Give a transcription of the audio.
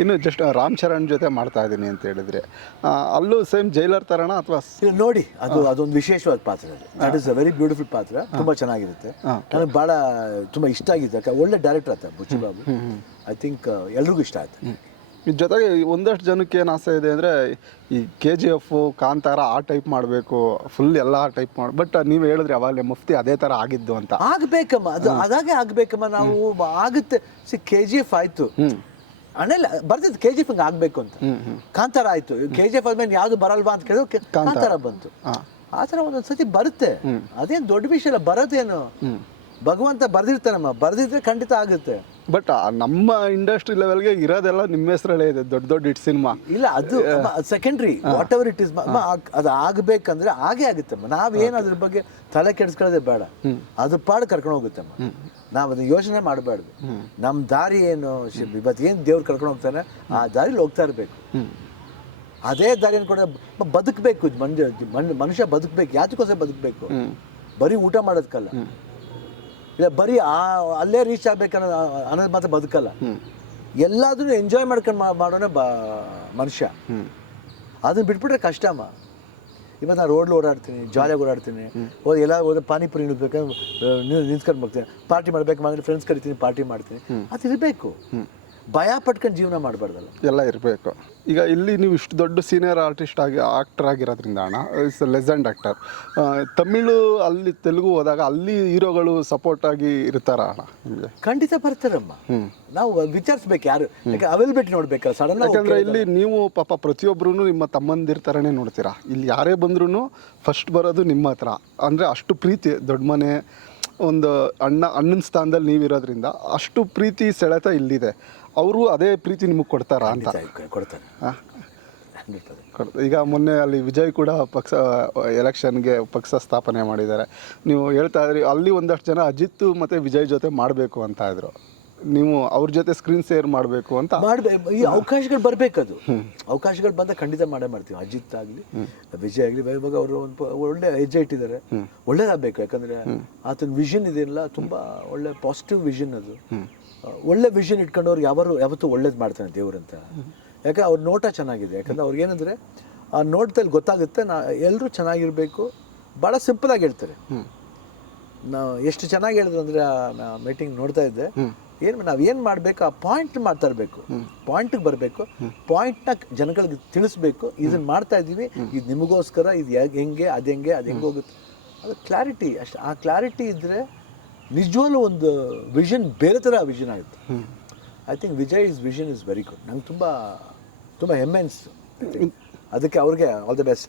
ಇನ್ನು ಜಸ್ಟ್ ರಾಮ್ ಚರಣ್ ಜೊತೆ ಮಾಡ್ತಾ ಇದ್ದೀನಿ ಅಂತ ಹೇಳಿದ್ರೆ, ಅಲ್ಲೂ ಸೇಮ್ ಜೈಲರ್ ಥರನಾ ಅಥವಾ ನೋಡಿ ಅದೊಂದು ವಿಶೇಷವಾದ ಪಾತ್ರ. That is a very beautiful ಪಾತ್ರ, ತುಂಬ ಚೆನ್ನಾಗಿರುತ್ತೆ. ನನಗೆ ಭಾಳ ತುಂಬ ಇಷ್ಟ ಆಗಿದೆ. ಒಳ್ಳೆ ಡೈರೆಕ್ಟರ್ ಆತ ಬುಚ್ಚಿಬಾಬು. ಐ ಥಿಂಕ್ ಎಲ್ರಿಗೂ ಇಷ್ಟ ಆಯ್ತು. ಇದ್ರ ಜೊತೆಗೆ ಒಂದಷ್ಟು ಜನಕ್ಕೆ ಏನು ಆಸೆ ಇದೆ ಅಂದರೆ ಈ KGF, ಕಾಂತಾರ ಆ ಟೈಪ್ ಮಾಡಬೇಕು, ಫುಲ್ ಎಲ್ಲ ಟೈಪ್ ಮಾಡಿ. ಬಟ್ ನೀವು ಹೇಳಿದ್ರಿ ಅವಾಗಲೇ ಮುಫ್ತಿ ಅದೇ ಥರ ಆಗಿದ್ದು ಅಂತ. ಆಗಬೇಕಮ್ಮ, ಅದು ಅದಾಗೆ ಆಗಬೇಕಮ್ಮ. ನಾವು ಆಗುತ್ತೆ. KGF ಆಯಿತು, ಆಮೇಲೆ ಬರ್ತಿತ್ತು KGF ಹಂಗೆ ಆಗಬೇಕು ಅಂತ. ಕಾಂತಾರ ಆಯಿತು, KGF ಆದ್ಮೇಲೆ ಯಾವುದು ಬರಲ್ವಾ ಅಂತ ಕೇಳಿದ್ರೆ ಕಾಂತಾರ ಬಂತು. ಆ ಥರ ಒಂದೊಂದು ಸತಿ ಬರುತ್ತೆ. ಅದೇನು ದೊಡ್ಡ ವಿಷಯ ಇಲ್ಲ, ಬರೋದೇನು ಭಗವಂತ ಬರ್ದಿರ್ತಾನಮ್ಮ, ಬರ್ದಿದ್ರೆ ಖಂಡಿತ ಆಗುತ್ತೆ. ಬಟ್ ನಮ್ಮ ಇಂಡಸ್ಟ್ರಿ ಲೆವೆಲ್ಗೆ ಇರೋದೆಲ್ಲ ನಿಮ್ಮ ಹೆಸರಲ್ಲೇ ಇದೆ, ದೊಡ್ಡ ದೊಡ್ಡ ಹಿಟ್ ಸಿನಿಮಾ. ಇಲ್ಲ, ಅದು secondary. What ever it is, ಅದು ಆಗಬೇಕಂದ್ರೆ ಹಾಗೇ ಆಗುತ್ತಮ್ಮ. ನಾವೇನು ಅದ್ರ ಬಗ್ಗೆ ತಲೆ ಕೆಡಿಸ್ಕೊಳ್ಳೋದೇ ಬೇಡ, ಅದು ಪಾಡು ಕರ್ಕೊಂಡು ಹೋಗುತ್ತಮ್ಮ. ನಾವು ಅದನ್ನ ಯೋಚನೆ ಮಾಡಬಾರ್ದು. ನಮ್ಮ ದಾರಿ ಏನು, ಇವತ್ತು ಏನು ದೇವ್ರು ಕರ್ಕೊಂಡು ಹೋಗ್ತಾನೆ ಆ ದಾರಿಲಿ ಹೋಗ್ತಾ ಇರಬೇಕು. ಅದೇ ದಾರಿಯನ್ನು ಕೂಡ ಬದುಕಬೇಕು. ಮನುಷ್ಯ ಬದುಕಬೇಕು. ಯಾತಕ್ಕೋಸ್ಕರ ಬದುಕಬೇಕು? ಬರೀ ಊಟ ಮಾಡೋದಕ್ಕಲ್ಲ, ಇಲ್ಲ ಬರೀ ಅಲ್ಲೇ ರೀಚ್ ಅನ್ನೋದು ಮಾತ್ರ ಬದುಕಲ್ಲ. ಎಲ್ಲಾದ್ರೂ ಎಂಜಾಯ್ ಮಾಡ್ಕೊಂಡು ಮಾಡೋಣ ಮನುಷ್ಯ. ಅದನ್ನ ಬಿಟ್ಬಿಟ್ರೆ ಕಷ್ಟಮ್ಮ. ಇವತ್ತು ನಾನು ರೋಡ್ಲಿ ಓಡಾಡ್ತೀನಿ, ಜಾಲಿಯಾಗಿ ಓಡಾಡ್ತೀನಿ. ಎಲ್ಲ ಹೋದ್ರೆ ಪಾನಿಪುರಿ ನಿಂತ್ಕೊಂಡು ಬರ್ತೀನಿ, ಪಾರ್ಟಿ ಮಾಡ್ಬೇಕು, ಫ್ರೆಂಡ್ಸ್ ಕರಿತೀನಿ, ಪಾರ್ಟಿ ಮಾಡ್ತೀನಿ. ಅದು ಇರಬೇಕು. ಭಯ ಪಟ್ಕೊಂಡು ಜೀವನ ಮಾಡಬಾರ್ದಲ್ಲ, ಎಲ್ಲ ಇರಬೇಕು. ಈಗ ಇಲ್ಲಿ ನೀವು ಇಷ್ಟು ದೊಡ್ಡ ಸೀನಿಯರ್ ಆಕ್ಟರ್ ಆಗಿರೋದ್ರಿಂದ ಅಣ್ಣ, ಇಟ್ಸ್ ಲೆಜೆಂಡ್ ಆಕ್ಟರ್. ತಮಿಳು ಅಲ್ಲಿ ತೆಲುಗು ಹೋದಾಗ ಅಲ್ಲಿ ಹೀರೋಗಳು ಸಪೋರ್ಟ್ ಆಗಿ ಇರ್ತಾರ ಅಣ್ಣ ನಿಮಗೆ? ಖಂಡಿತ ಬರ್ತಾರಮ್ಮ. ನಾವು ವಿಚಾರಿಸ್ಬೇಕು ಯಾರು, ಯಾಕೆ ಅವೈಲಬಿಲಿಟಿ ನೋಡ್ಬೇಕಲ್ಲ ಸಡನ್. ಯಾಕಂದ್ರೆ ಇಲ್ಲಿ ನೀವು ಪಾಪ ಪ್ರತಿಯೊಬ್ಬರೂ ನಿಮ್ಮ ತಮ್ಮಂದಿರ ಥರನೇ ನೋಡ್ತೀರಾ. ಇಲ್ಲಿ ಯಾರೇ ಬಂದ್ರೂ ಫಸ್ಟ್ ಬರೋದು ನಿಮ್ಮ ಹತ್ರ. ಅಂದರೆ ಅಷ್ಟು ಪ್ರೀತಿ, ದೊಡ್ಡ ಮನೆ, ಒಂದು ಅಣ್ಣನ ಸ್ಥಾನದಲ್ಲಿ ನೀವಿರೋದ್ರಿಂದ ಅಷ್ಟು ಪ್ರೀತಿ ಸೆಳೆತ ಇಲ್ಲಿದೆ. ಅವರು ಅದೇ ಪ್ರೀತಿ ನಿಮಗೆ ಕೊಡ್ತಾರಾ ಅಂತ? ಕೊಡ್ತಾರೆ. ಈಗ ಮೊನ್ನೆ ಅಲ್ಲಿ ವಿಜಯ್ ಕೂಡ ಎಲೆಕ್ಷನ್ಗೆ ಪಕ್ಷ ಸ್ಥಾಪನೆ ಮಾಡಿದ್ದಾರೆ. ನೀವು ಹೇಳ್ತಾ ಇದ್ರಿ ಅಲ್ಲಿ ಒಂದಷ್ಟು ಜನ ಅಜಿತ್ ಮತ್ತು ವಿಜಯ್ ಜೊತೆ ಮಾಡಬೇಕು ಅಂತ ಇದ್ರು. ನೀವು ಅವ್ರ ಜೊತೆ ಸ್ಕ್ರೀನ್ ಶೇರ್ ಮಾಡಬೇಕು ಅಂತ ಈ ಅವಕಾಶಗಳು ಬರಬೇಕದು. ಅವಕಾಶಗಳು ಬಂದ ಖಂಡಿತ ಮಾಡ್ತೀವಿ. ಅಜಿತ್ ಆಗಲಿ, ವಿಜಯ್ ಆಗಲಿ, ಇವಾಗ ಅವರು ಒಂದು ಒಳ್ಳೆ ಹೆಜ್ಜೆ ಇಟ್ಟಿದ್ದಾರೆ. ಒಳ್ಳೇದಾಗಬೇಕು. ಯಾಕಂದರೆ ಆತನ ವಿಷನ್ ಇದೆಯಲ್ಲ, ತುಂಬ ಒಳ್ಳೆ ಪಾಸಿಟಿವ್ ವಿಷನ್. ಅದು ಒಳ್ಳೆ ವಿಷನ್ ಇಟ್ಕೊಂಡವ್ರು ಯಾವತ್ತೂ ಒಳ್ಳೇದು ಮಾಡ್ತಾನೆ ದೇವ್ರಂತ. ಯಾಕೆ ಅವ್ರ ನೋಟ ಚೆನ್ನಾಗಿದೆ. ಯಾಕಂದರೆ ಅವ್ರಿಗೇನಂದರೆ ಆ ನೋಟದಲ್ಲಿ ಗೊತ್ತಾಗುತ್ತೆ ಎಲ್ಲರೂ ಚೆನ್ನಾಗಿರಬೇಕು. ಭಾಳ ಸಿಂಪಲಾಗಿ ಹೇಳ್ತಾರೆ. ನಾವು ಎಷ್ಟು ಚೆನ್ನಾಗಿ ಹೇಳಿದ್ರು ಅಂದರೆ, ನಾ ಮೀಟಿಂಗ್ ನೋಡ್ತಾ ಇದ್ದೆ, ನಾವೇನು ಮಾಡಬೇಕು ಆ ಪಾಯಿಂಟ್ ಮಾಡ್ತಾ ಇರಬೇಕು. ಪಾಯಿಂಟಿಗೆ ಬರಬೇಕು, ಪಾಯಿಂಟ್ನ ಜನಗಳಿಗೆ ತಿಳಿಸ್ಬೇಕು. ಇದನ್ನು ಮಾಡ್ತಾ ಇದ್ದೀವಿ, ಇದು ನಿಮಗೋಸ್ಕರ, ಇದು ಹೆಂಗೆ, ಅದು ಹೆಂಗೆ ಹೋಗುತ್ತೆ, ಅದು ಕ್ಲಾರಿಟಿ ಅಷ್ಟು. ಆ ಕ್ಲಾರಿಟಿ ಇದ್ದರೆ ನಿಜವಾಗ್ಲೂ ಒಂದು ವಿಷನ್ ಬೇರೆ ಥರ ವಿಷನ್ ಆಗುತ್ತೆ. I think Vijay vision is very good. ನಂಗೆ ತುಂಬ ತುಂಬ ಹೆಮ್ಮೆ ಅನಿಸ್ತು. ಅದಕ್ಕೆ ಅವ್ರಿಗೆ ಆಲ್ ದ ಬೆಸ್ಟ್.